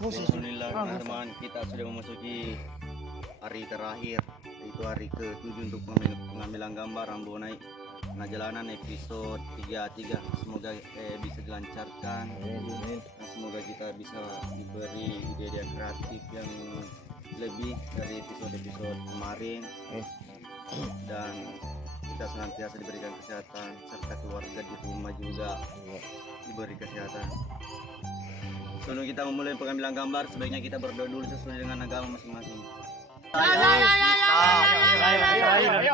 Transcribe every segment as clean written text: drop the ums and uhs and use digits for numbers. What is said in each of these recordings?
Bismillahirrahmanirrahim. Kita sudah memasuki hari terakhir, yaitu hari ke-7 untuk pengambilan gambar Ambonai Tengah Jalanan episode 33. Semoga bisa dilancarkan dan semoga kita bisa diberi ide-ide kreatif yang lebih dari episode kemarin, dan kita senantiasa diberikan kesehatan serta keluarga di rumah juga diberi kesehatan. Sebelum kita memulai pengambilan gambar, sebaiknya kita berdoa dulu sesuai dengan agama masing-masing.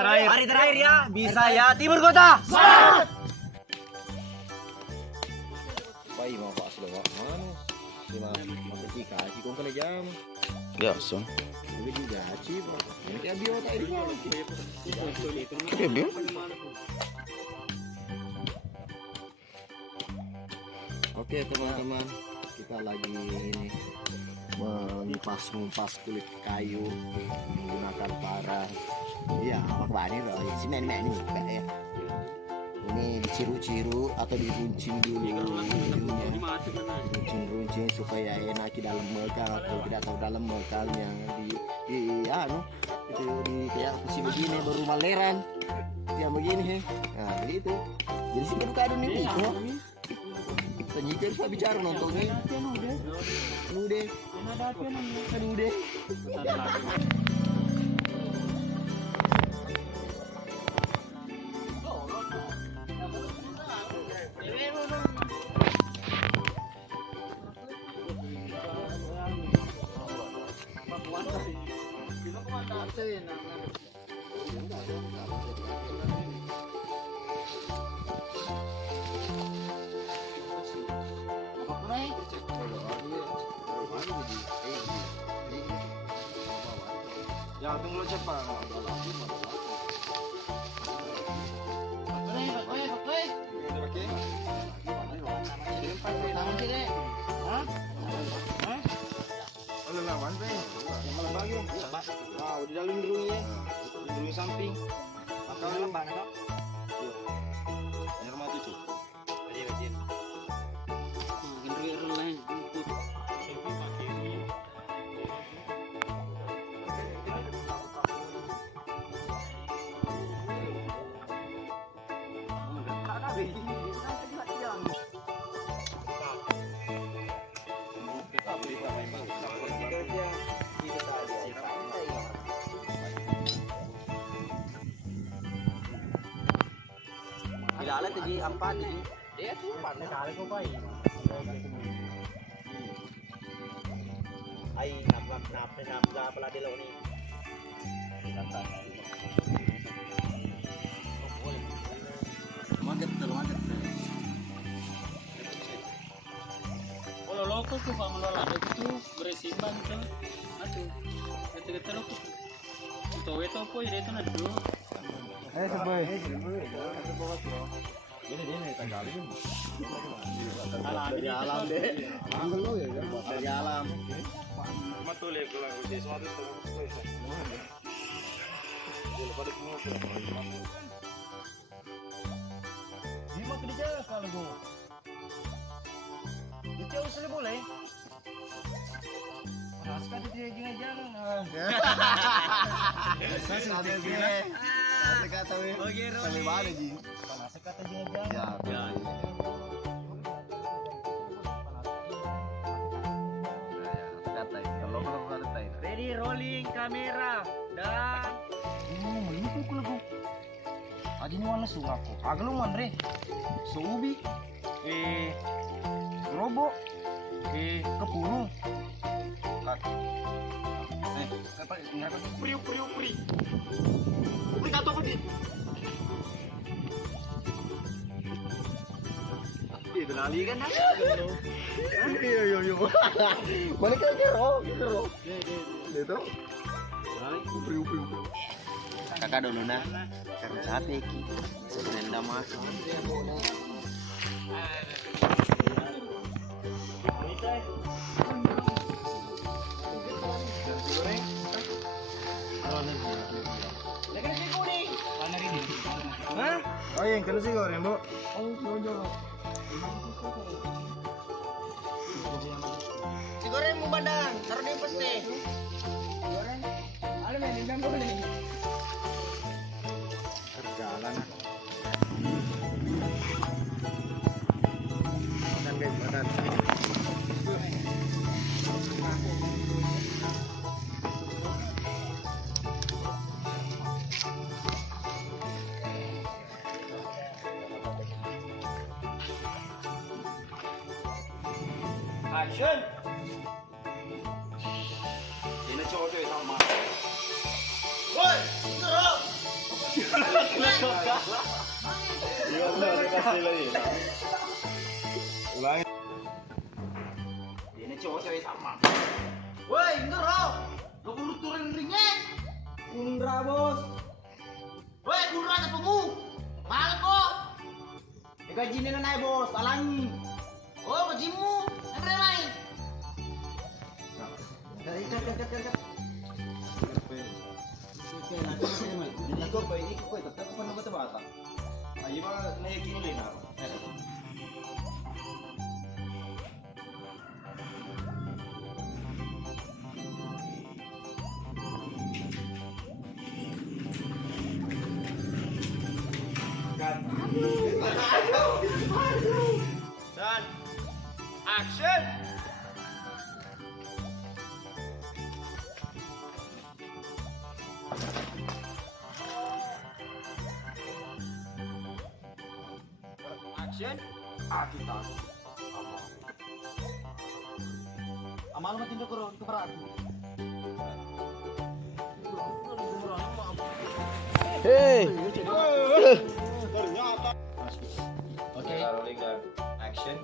Hari terakhir ya, bisa ya Timur Kota. Pai mau pak sudah pak mana? Cuma masih kasih kong kena jam. Ya, son. Ini juga sih pak. Ini kayak biota ini. Kayak bio. Oke teman-teman, kita lagi ini mengupas kulit kayu menggunakan parang. Iya, apa bani loh? Sini ya. Ini diciru-ciru atau diruncing dulu, runcing supaya enak di dalam mekal atau tidak tahu dalam mekalnya di kayak besi begini baru maleran ya begini nah begitu. Jadi sih kan ada nih kok penyiar saya bicara nontonnya udah Ya, tunggu cepat. Di dalam dulu samping. Maka lembar kok. Air mati cuy. Jadi. Bila tadi empat ini. Dia tuh pandai kali kok pai. Ai nap pala dilo ni. Mandet. Kalau loko tuh pak menolak itu beresimban tuh, aduh, kata loko. Untuk itu apa ya itu nado. Sebaik. Dari alam deh. Dari alam. Gimana kerja kalau gua? Itu usah boleh. Rasakan dia jangan. Kata we. Sampai mana ji? Kata jangan. Ya. Kata kalau kata. Ready rolling kamera dan melipu ko lagu. Adi ni wala suka ko. Agluman re. Suubi. Robo. Kepulung. Puri. Kato ko di. Berlali kan? Yo. Balik ke kero. Itu. Puri. Kakak dulu nah. Karena saat iki senenda masuk. Oh yang kena sih goreng bu. Nasi goreng mau bandang, taruh di pasti. Goreng. Ada main indang gue nih. Jalan. Makan guys, makan. Action. Ini cowok sama. Woi, terus. Ini cowok sama. Woi, terus. Lo kudu turun ringnya. Kundra bos. Woi, kudu aja pemu. Mahal kok. Gaji ini naik bos, alangi. Oh, gajimu. Yang lain. Iko pa ini ko ito tapos paano ba ito bata? Ay ba naikinuli na ako. Dan action. Action. Kita. Amal mo tindak ko ito para. Hei. Oke. Rolling dan action.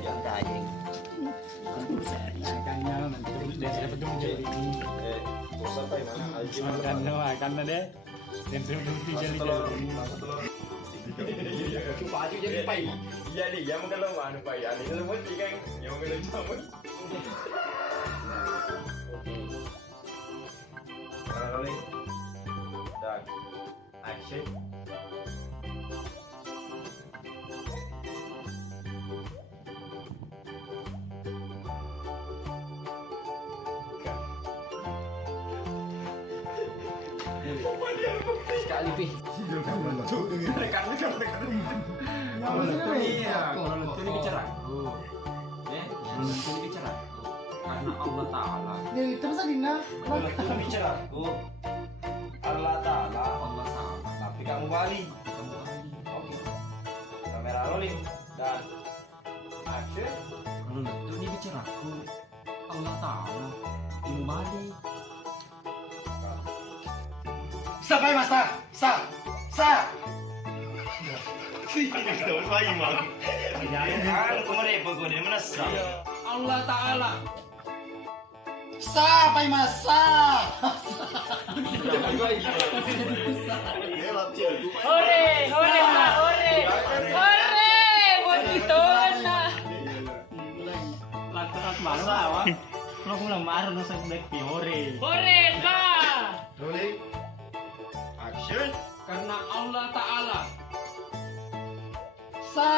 Yang daging. Bosan pa mana? Makan na deh. Coba aja jadi pai. Iya nih, yang mungkin lo anu pak ya, ini lo mau cikan, yang mungkin lo campur. Rolling, dan action. Sekali pi. Ini bicara aku. Ya, ini bicara aku. Karena Allah Ta'ala. Itu bicara aku. Allah Ta'ala. Allah Ta'ala. Tapi kamu balik. Oke. Kamera rolling dan action. Kalau itu ini bicara aku. Allah Ta'ala. Kembali. Sampai masa. Sa. Allah Ta'ala. Sampai masa. Lantaran baru apa? Lo pulang baru nasa black fiore. Rolling. Action. Karena Allah Ta'ala. Sa.